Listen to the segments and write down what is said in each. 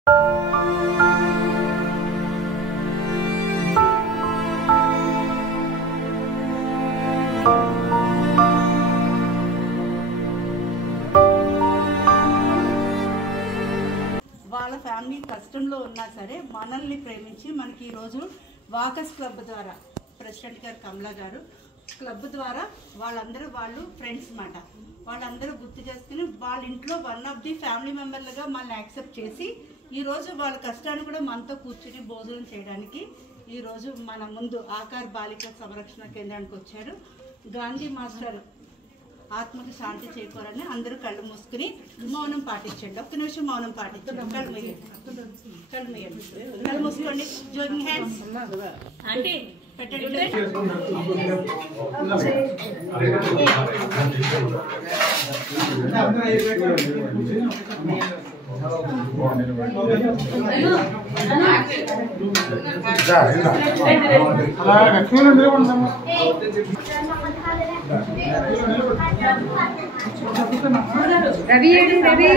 వాళ్ళ ఫ్యామిలీ కష్టంలో ఉన్నా సరే మనల్ని ప్రేమించి మనకి ఈరోజు వాకర్స్ క్లబ్ ద్వారా ప్రెసిడెంట్ గారు కమలా గారు క్లబ్ ద్వారా వాళ్ళు ఫ్రెండ్స్ మాట వాళ్ళందరూ గుర్తు చేసుకుని వాళ్ళ ఇంట్లో వన్ ఆఫ్ ది ఫ్యామిలీ మెంబర్లుగా మనల్ని యాక్సెప్ట్ చేసి ఈరోజు వాళ్ళ కష్టాన్ని కూడా మనతో కూర్చుని భోజనం చేయడానికి ఈరోజు మన ముందు ఆకార్ బాలికల సంరక్షణ కేంద్రానికి వచ్చారు. గాంధీ మాస్టర్ ఆత్మకి శాంతి చేకూరని అందరూ కళ్ళు మూసుకుని మౌనం పాటించండి. ఒక్క నిమిషం మౌనం పాటించండి. కళ్ళు మూసుకోండి. జోగింగ్ హ్యాండ్స్ అంటే పెట్టండి. రవి రవి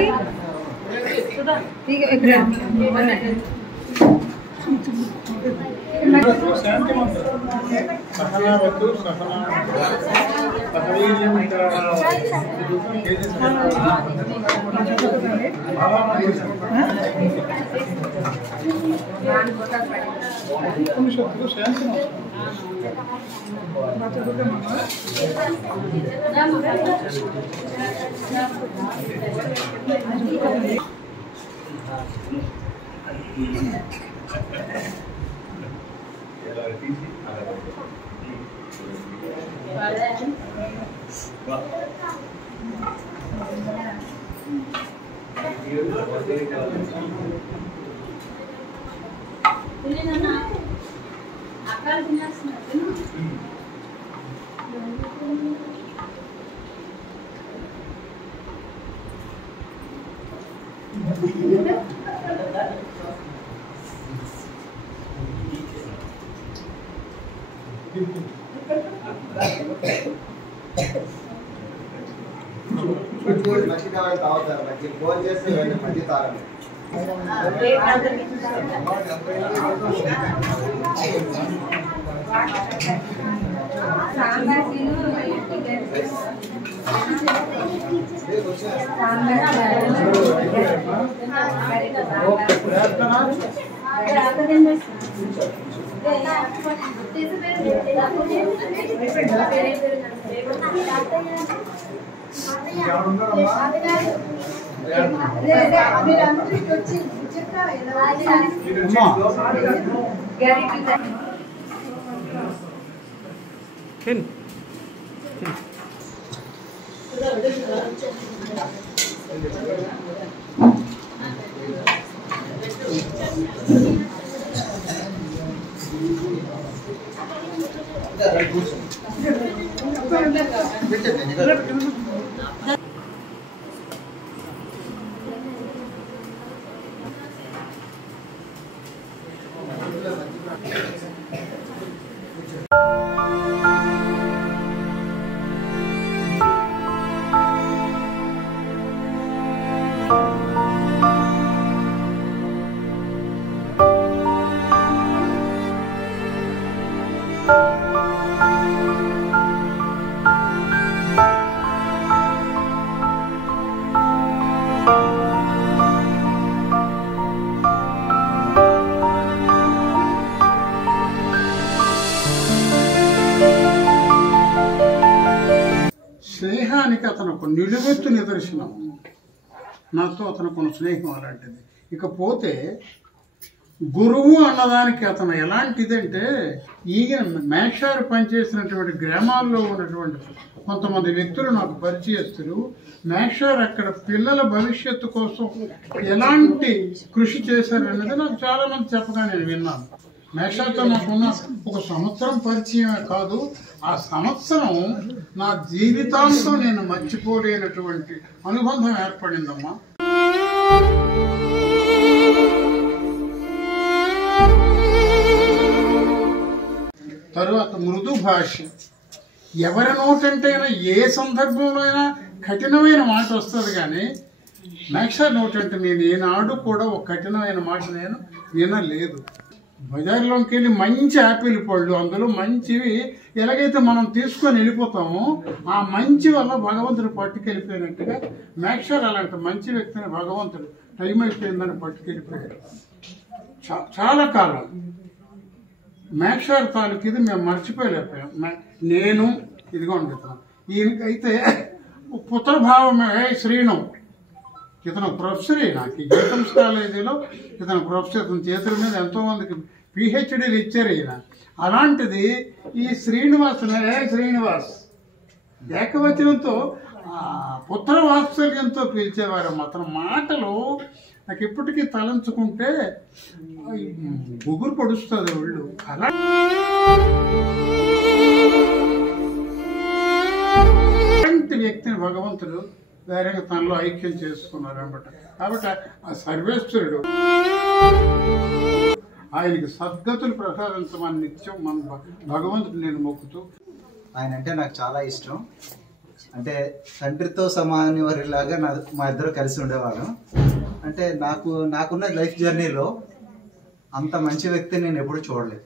మధ్యకాలం తాగుతారు. మధ్య ఫోన్ చేస్తే మధ్య తాగండి. స్నేహానికి అతను నిలువెత్తు నిదర్శనం. నాతో అతనుకున్న స్నేహం అలాంటిది. ఇకపోతే గురువు అన్నదానికి అతను ఎలాంటిదంటే, ఈయన మేషారు పనిచేసినటువంటి గ్రామాల్లో ఉన్నటువంటి కొంతమంది వ్యక్తులు నాకు పరిచయస్తులు. మేషారు అక్కడ పిల్లల భవిష్యత్తు కోసం ఎలాంటి కృషి చేశారనేది నాకు చాలా మంది చెప్పగా నేను విన్నాను. మేషార్తో నాకున్న ఒక సంవత్సరం పరిచయమే కాదు, ఆ సంవత్సరం నా జీవితాంతం నేను మర్చిపోలేనటువంటి అనుబంధం ఏర్పడిందమ్మా. తరువాత మృదు భాష. ఎవరి నోటంటైనా ఏ సందర్భంలో అయినా కఠినమైన మాట వస్తుంది, కానీ మేక్షర్ నోట్ అంటే నేను ఈనాడు కూడా ఒక కఠినమైన మాట నేను వినలేదు. బజార్లోకి వెళ్ళి మంచి యాపిల్ పళ్ళు, అందులో మంచివి ఎలాగైతే మనం తీసుకొని వెళ్ళిపోతామో ఆ మంచి వల్ల భగవంతుడు పట్టుకెళ్ళిపోయినట్టుగా మేక్షర్ అలాంటి మంచి వ్యక్తిని భగవంతుడు టైం అయిపోయిందని పట్టుకెళ్ళిపోయాడు. చాలా కాలం మేక్షర్ తాలూకు ఇది మేము మర్చిపోలేకపోయాం. నేను ఇదిగోండి ఈయనకైతే పుత్రభావమే శ్రీను. ఇతను ప్రొఫెసర్, నాకు ఈ గీతమ్స్ కాలేజీలో ఇతను ప్రొఫెసర్. ఇతని చేతుల మీద ఎంతోమందికి పిహెచ్డీలు ఇచ్చారు ఈయన. అలాంటిది ఈ శ్రీనివాస్ ఏకవచనంతో పుత్ర వాత్సల్యంతో పిలిచేవారు. అతని మాటలు నాకు ఇప్పటికీ తలంచుకుంటే గుగురు పడుస్తుంది ఒళ్ళు. అలాంటి వ్యక్తిని భగవంతుడు వేరేగా తనలో ఐక్యం చేసుకున్నారు అన్నమాట. కాబట్టి ఆ సర్వేశ్వరుడు ఆయనకి సద్గతులు ప్రసాదించమని నిత్యం మన భగవంతుడు నేను మొక్కుతూ. ఆయన అంటే నాకు చాలా ఇష్టం. అంటే తండ్రితో సమానవరిలాగా మా ఇద్దరు కలిసి ఉండేవాళ్ళం. అంటే నాకున్న లైఫ్ జర్నీలో అంత మంచి వ్యక్తిని నేను ఎప్పుడు చూడలేదు.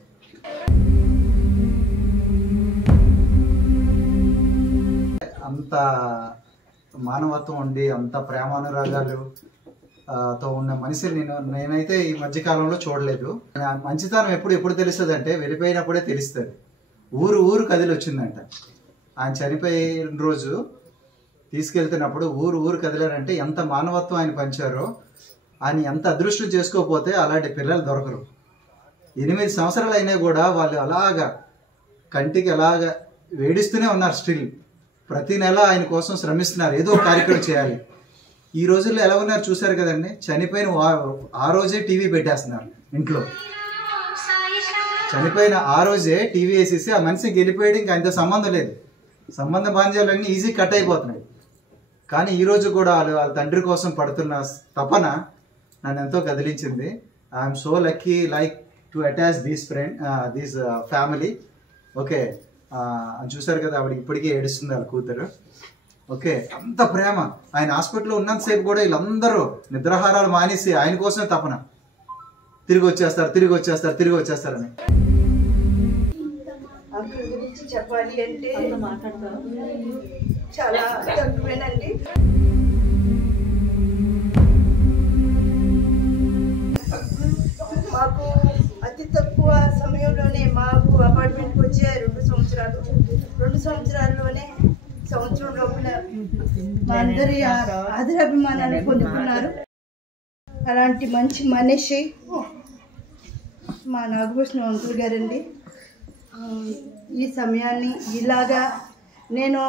అంత మానవత్వం ఉండి అంత ప్రేమానురాగాలు తో ఉన్న మనిషిని నేనైతే ఈ మధ్యకాలంలో చూడలేదు. మంచితనం ఎప్పుడు తెలుస్తుంది అంటే వెళ్ళిపోయినప్పుడే తెలుస్తుంది. ఊరు కదిలి వచ్చిందంట. ఆయన చనిపోయిన రోజు తీసుకెళ్తున్నప్పుడు ఊరు కదిలారంటే ఎంత మానవత్వం ఆయన పంచారో. ఆయన ఎంత అదృష్టం చేసుకోకపోతే అలాంటి పిల్లలు దొరకరు. 8 సంవత్సరాలు అయినా కూడా వాళ్ళు అలాగా కంటికి అలాగా వేడిస్తూనే ఉన్నారు. స్టిల్ ప్రతి నెల ఆయన కోసం శ్రమిస్తున్నారు, ఏదో కార్యక్రమం చేయాలి. ఈ రోజుల్లో ఎలా ఉన్నారు చూసారు కదండి. చనిపోయిన ఆ రోజే టీవీ పెట్టేస్తున్నారు ఇంట్లో. చనిపోయిన ఆ రోజే టీవీ వేసేసి ఆ మనిషికి వెళ్ళిపోయాడు, ఇంకా ఆయనతో సంబంధం లేదు. సంబంధ బాంధ్యాలన్నీ ఈజీ కట్ అయిపోతున్నాయి. కానీ ఈ రోజు కూడా వాళ్ళ తండ్రి కోసం పడుతున్న తపన నన్ను ఎంతో కదిలించింది. I'm so lucky like to attach this family. Okay, చూసారు కదా, ఆవిడ ఇప్పటికీ ఏడుస్తుంది వాళ్ళ కూతురు. ఓకే, అంత ప్రేమ. ఆయన హాస్పిటల్లో ఉన్నంతసేపు కూడా వీళ్ళందరూ నిద్రాహారాలు మానేసి ఆయన కోసమే తపన. తిరిగి వచ్చేస్తారని. అంకుల్ గురించి చెప్పాలి అంటే చాలా తక్కువేనండి. మాకు అతి తక్కువ సమయంలోనే మాకు అపార్ట్మెంట్కి వచ్చే 2 సంవత్సరాల్లోనే సంవత్సరం లోపల మా అందరి ఆదరాభిమానాన్ని పొందుకున్నారు. అలాంటి మంచి మనిషి మా నాగభూషణం అంకుల్ గారండి. ఈ సమయాన్ని ఇలాగా నేను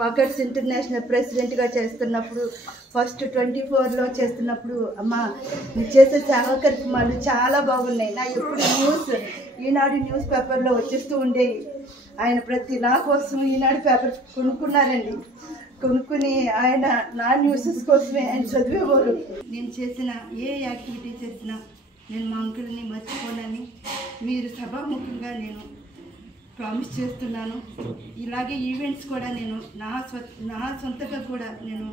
వాకర్స్ ఇంటర్నేషనల్ ప్రెసిడెంట్గా చేస్తున్నప్పుడు, ఫస్ట్ 24లో చేస్తున్నప్పుడు, అమ్మ మీరు చేసే సేవా కార్యక్రమాలు చాలా బాగున్నాయి. నా ఎప్పుడు ఈనాడు న్యూస్ పేపర్లో వచ్చేస్తూ ఉండేవి. ఆయన నా కోసం ఈనాడు పేపర్ కొనుక్కున్నారండి. కొనుక్కుని ఆయన నా న్యూసెస్ కోసమే ఆయన చదివేవారు. నేను చేసిన ఏ యాక్టివిటీ చేసినా నేను మా అంకుల్ని మర్చిపోనని మీరు సభాముఖంగా నేను ప్రామిస్ చేస్తున్నాను. ఇలాగే ఈవెంట్స్ కూడా నేను నా సొంతగా కూడా నేను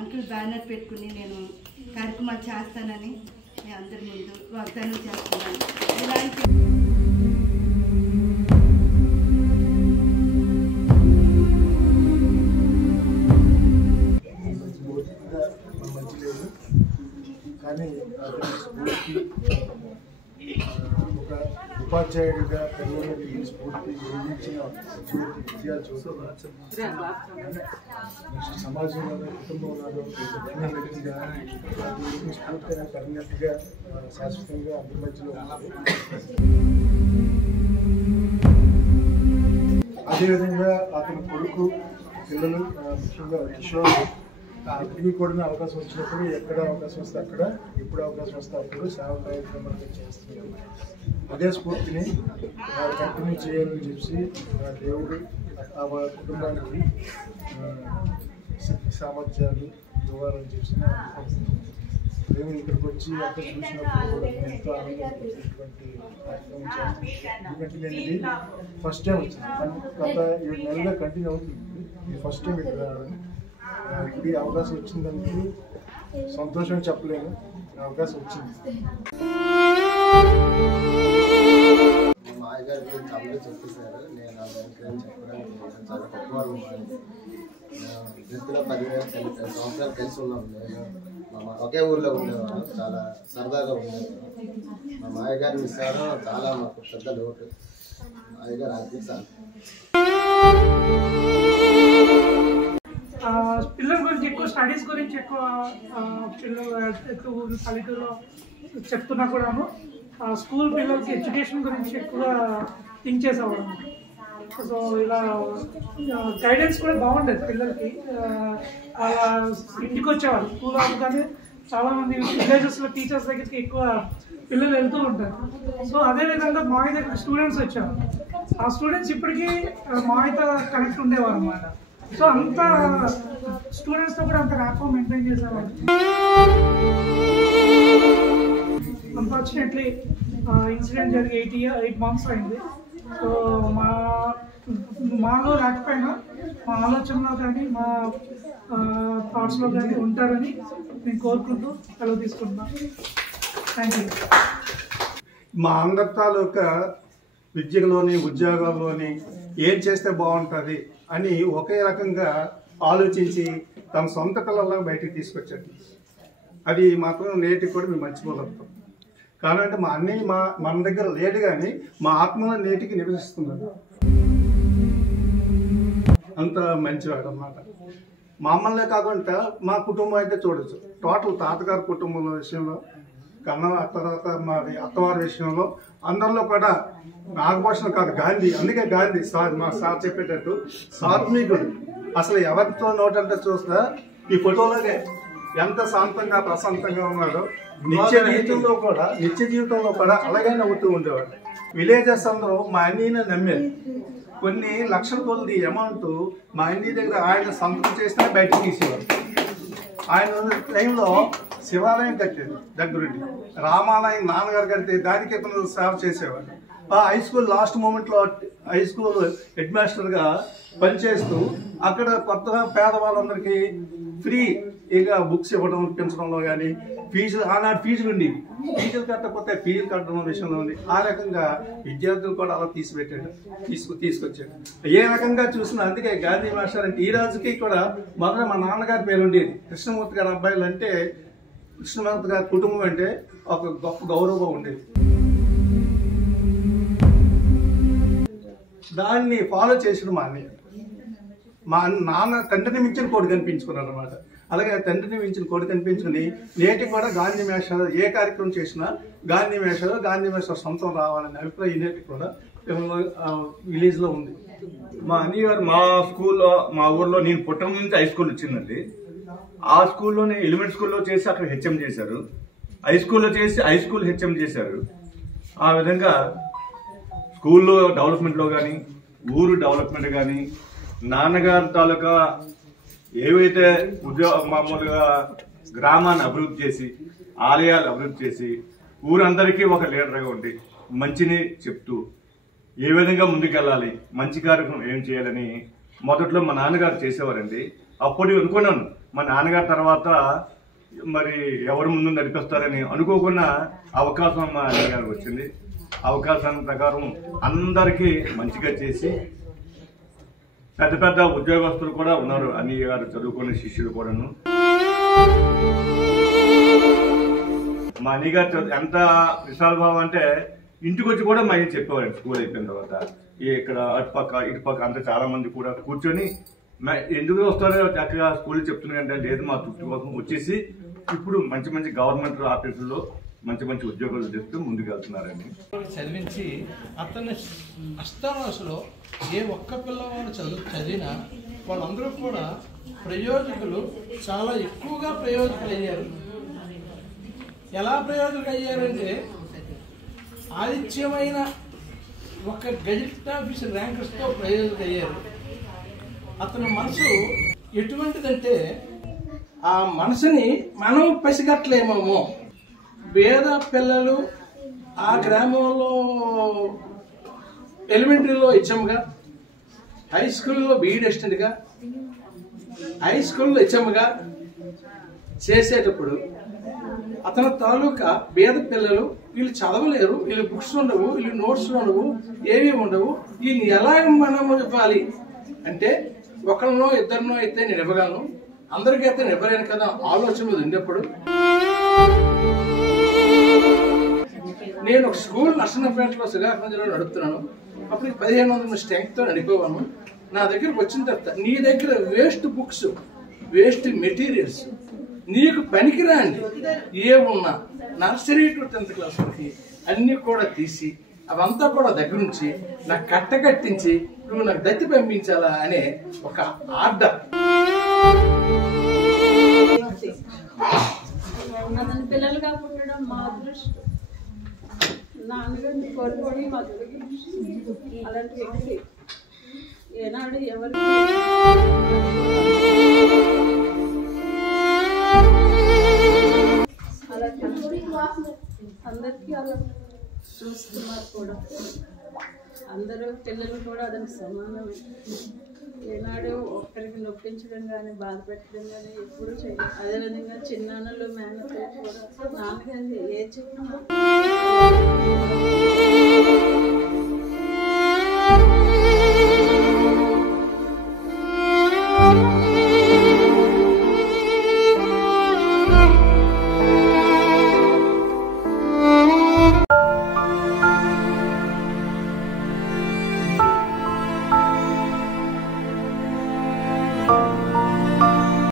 అంకుల్ బ్యానర్ పెట్టుకుని నేను కార్యక్రమాలు చేస్తానని నేను అందరి ముందు వాగ్దానం చేస్తున్నాను. ఇలాంటి కానీ ఒక ఉపాధ్యాయుడిగా పిల్లలకి స్ఫూర్తి నిర్మించిన విషయాలు చూస్తే నెక్స్ట్ సమాజంలో కుటుంబంలో చిన్న వ్యక్తిగా స్ఫూర్తిగా పరిణతిగా శాశ్వతంగా అందరి మధ్యలో ఉంటుంది. అదేవిధంగా అతని కొడుకు పిల్లలు ముఖ్యంగా కిషోర్ ఇప్పటికీ కూడా అవకాశం వచ్చినప్పుడు ఎక్కడ అవకాశం వస్తే అక్కడ, ఎప్పుడు అవకాశం వస్తే అప్పుడు సేవా కార్యక్రమాలు చేస్తున్నారు. అదే స్ఫూర్తిని కంటిన్యూ చేయాలని చెప్పి దేవుడు ఆ కుటుంబానికి శక్తి సామర్థ్యాలు ఇవ్వాలని చెప్పి మేము ఇక్కడికి వచ్చి అక్కడ చూసినప్పుడు కూడా ఎంతో ఆనందపడేటువంటి కార్యక్రమం చేస్తాం. ఎందుకంటే నేను ఇది ఫస్ట్ టైం వచ్చింది, గత 7 నెలలుగా కంటిన్యూ అవుతుంది. ఇది ఫస్ట్ టైం ఇక్కడ రావడం. ఇప్పుడు అవకాశం వచ్చిందానికి సంతోషం చెప్పలేను, అవకాశం వచ్చింది. మా అయ్యగారి గురించి అందరూ చెప్పేశారు. నేను చెప్పడానికి చాలా గొప్పవారు. వృత్తిలో 10 సంవత్సరాలు కలిసి ఉన్నాం. నేను ఒకే ఊర్లో ఉండేవారు, చాలా సరదాగా ఉండేవారు. మా మాయగారిని మిస్ అవ్వడం చాలా మాకు పెద్ద లోటు. మా అయ్యగారు ఆర్థిక పిల్లల గురించి ఎక్కువ, స్టడీస్ గురించి ఎక్కువ పిల్లలు ఎక్కువ పల్లెటూరులో చెప్తున్నా కూడాను స్కూల్ పిల్లలకి ఎడ్యుకేషన్ గురించి ఎక్కువ థింక్ చేసేవాడు. సో ఇలా గైడెన్స్ కూడా బాగుండేది పిల్లలకి. అలా ఇంటికి వచ్చేవాళ్ళు స్కూల్ అవగానే చాలామంది విలేజెస్లో టీచర్స్ దగ్గరికి ఎక్కువ పిల్లలు వెళ్తూ ఉంటారు. సో అదేవిధంగా మావి దగ్గర స్టూడెంట్స్ వచ్చారు. ఆ స్టూడెంట్స్ ఇప్పటికీ మావితో కనెక్ట్ ఉండేవారు అన్నమాట. సో అంత స్టూడెంట్స్తో కూడా అంత ర్యాపో మెయింటైన్ చేసేవారు. అన్ఫార్చునేట్లీ ఇన్సిడెంట్ జరిగి 8 months అయింది. సో మాలో లేకపోయినా మా ఆలోచనలో కానీ మా థాట్స్లో కానీ ఉంటారని నేను కోరుకుంటూ సెలవు తీసుకుంటున్నాను. Thank you. మా అందరి తాలూకా విద్యలోని ఉద్యోగాల్లోని ఏం చేస్తే బాగుంటుంది అని ఒకే రకంగా ఆలోచించి తమ సొంత పిల్లల్లో బయటికి తీసుకొచ్చాడు. అది మాత్రం నేటికి కూడా మేము మర్చిపోగలుగుతాం. కానంటే మా అన్నయ్య మన దగ్గర లేడు, కానీ మా ఆత్మలో నేటికి నివసిస్తున్నాడు. అంత మంచివాడు అన్నమాట. మమ్మల్నే కాకుండా మా కుటుంబం అయితే చూడొచ్చు. టోటల్ తాతగారి కుటుంబం విషయంలో కన్నా, తర్వాత మాది అత్తవారి విషయంలో అందరిలో కూడా నాగభూషణ కాదు గాంధీ. అందుకే గాంధీ సార్, మా సార్ చెప్పేటట్టు సాత్వికుడు. అసలు ఎవరితో నోటంటే చూస్తా ఈ ఫోటోలోనే ఎంత శాంతంగా ప్రశాంతంగా ఉన్నాడో నిత్య జీవితంలో కూడా అలాగే నవ్వుతూ ఉండేవాడు. విలేజెస్ అందరూ మా అన్నీని నమ్మేది. కొన్ని లక్షల కొద్ది అమౌంట్ మా అన్నీ దగ్గర ఆయన సంతకం చేసినా బయటకు తీసేవారు. ఆయన టైంలో శివాలయం కట్టేది దగ్గరుండి, రామాలయం నాన్నగారు కడితే దానికి కొంచెం సేవ చేసేవాడు. హై స్కూల్ లాస్ట్ మూమెంట్లో హై స్కూల్ హెడ్ మాస్టర్గా పనిచేస్తూ అక్కడ కొత్త పేదవాళ్ళందరికీ ఫ్రీ ఇక బుక్స్ ఇవ్వడం పెంచడంలో కానీ, ఫీజులు ఆనాడు ఫీజులు ఉండేవి, ఫీజులు కట్టకపోతే ఫీజులు కట్టడం విషయంలో ఉంది. ఆ రకంగా విద్యార్థులు కూడా అలా తీసుకొచ్చాడు. ఏ రకంగా చూసినా అందుకే గాంధీ మాస్టర్ అంటే ఈ రాజుకి కూడా మొదట మా నాన్నగారి పేరు ఉండేది. కృష్ణమూర్తి గారి అబ్బాయిలు అంటే, కృష్ణమూర్తి గారి కుటుంబం అంటే ఒక గొప్ప గౌరవం ఉండేది. దాన్ని ఫాలో చేసిన మా అన్నయ్య. మా నాన్న తండ్రిని మించిన కోడి కనిపించుకున్నాడు అనమాట. అలాగే తండ్రిని మించిన కోడి కనిపించుకుని నేటికి కూడా గాంధీ మేషాలు ఏ కార్యక్రమం చేసినా గాంధీ మేషాలు సొంతం రావాలనే అభిప్రాయం నేటికి కూడా విలేజ్లో ఉంది. మా అన్నయ్య గారు మా స్కూల్లో, మా ఊర్లో నేను పుట్టం నుంచి హై స్కూల్ వచ్చిందండి. ఆ స్కూల్లోనే ఎలిమెంట్ స్కూల్లో చేసి అక్కడ హెచ్ఎం చేశారు, హై స్కూల్లో చేసి హై స్కూల్ హెచ్ఎం చేశారు. ఆ విధంగా స్కూల్లో డెవలప్మెంట్లో కానీ, ఊరు డెవలప్మెంట్ కానీ, నాన్నగారి తాలూకా ఏవైతే మామూలుగా గ్రామాన్ని అభివృద్ధి చేసి, ఆలయాలు అభివృద్ధి చేసి, ఊరందరికీ ఒక లీడర్గా ఉండి మంచిని చెప్తూ ఏ విధంగా ముందుకెళ్ళాలి, మంచి కార్యక్రమం ఏం చేయాలని మొదట్లో మా నాన్నగారు చేసేవారండి. అప్పుడు అనుకున్నాను మా నాన్నగారి తర్వాత మరి ఎవరు ముందు నడిపిస్తారని. అనుకోకుండా అవకాశం మా అన్నగారికి వచ్చింది. అవకాశం ప్రకారం అందరికీ మంచిగా చేసి, పెద్ద పెద్ద ఉద్యోగస్తులు కూడా ఉన్నారు అన్నయ్య గారు చదువుకునే శిష్యులు కూడాను. మా అన్నయ్య గారు ఎంత విశాల భావం అంటే ఇంటికి వచ్చి కూడా మా చెప్పేవారు. స్కూల్ అయిపోయిన తర్వాత ఇక్కడ అటుపక్క ఇటుపక్క అంతా చాలా మంది కూడా కూర్చొని ఎందుకు వస్తారో చక్కగా స్కూల్ చెప్తున్నారంటే, లేదు మా తృప్తి కోసం వచ్చేసి ఇప్పుడు మంచి మంచి గవర్నమెంట్ ఆఫీసుల్లో మంచి మంచి ఉద్యోగాలు చేస్తూ ముందుకు వెళ్తున్నారని చదివించి అతన్ని అష్టాదశలో ఏ ఒక్క పిల్లవాడు చదివినా వాళ్ళందరూ కూడా ప్రయోజకులు, చాలా ఎక్కువగా ప్రయోజకులు అయ్యారు. ఎలా ప్రయోజకులు అయ్యారంటే ఆదిత్యమైన ఒక గెజిట్ ఆఫీసర్ ర్యాంకర్స్తో ప్రయోజకులు అయ్యారు. అతని మనసు ఎటువంటిదంటే ఆ మనసుని మనం పసిగట్టలేమేమో. పేద పిల్లలు ఆ గ్రామంలో ఎలిమెంటరీలో హెచ్ఎంగా, హై స్కూల్లో బీఈడీ అసిస్టెంట్గా, హై స్కూల్లో హెచ్ఎంగా, చేసేటప్పుడు అతని తాలూకా పేద పిల్లలు వీళ్ళు చదవలేరు, వీళ్ళు బుక్స్ ఉండవు, వీళ్ళు నోట్స్ ఉండవు, ఏవి ఉండవు, వీళ్ళని ఎలా మనం ఇవ్వాలి అంటే ఒకరినో ఇద్దరినో అయితే నేను ఇవ్వగలను, అందరికీ అయితే నేను ఇవ్వలేను కదా ఆలోచన మీద ఉన్నప్పుడు నేను ఒక స్కూల్ నర్సన్నపేటలో శ్రీకాకుళంలో నడుపుతున్నాను. అప్పుడు 1500 స్ట్రెంగ్త్తో నడిపోవాను. నా దగ్గరకు వచ్చిన తర్వాత నీ దగ్గర వేస్ట్ బుక్స్, వేస్ట్ మెటీరియల్స్, నీకు పనికిరాండి ఏమున్నా నర్సరీ టు 10th క్లాస్ వరకు అన్నీ కూడా తీసి అవంతా కూడా దగ్గర నుంచి నాకు కట్టకట్టించి నువ్వు నాకు దత్తి పంపించాలా అనే ఒక ఆర్డర్. అతని పిల్లలుగా పుట్టడం మా అదృష్టం. నాన్నగారిని కోల్పోవడం మా అదృష్టం. అలాంటి వ్యక్తి ఏనాడు ఎవరికి అందరికీ అలా చూస్తున్నారు కూడా. అందరూ పిల్లలు కూడా అతనికి సమానమే. ఏనాడు ఒక్కరికి నొప్పించడం కానీ బాధ పెట్టడం కానీ ఎప్పుడు చేయలేదు. అదేవిధంగా చిన్నాన్నలు మేనతో కూడా నాన్నగారు ఏ చెప్పినా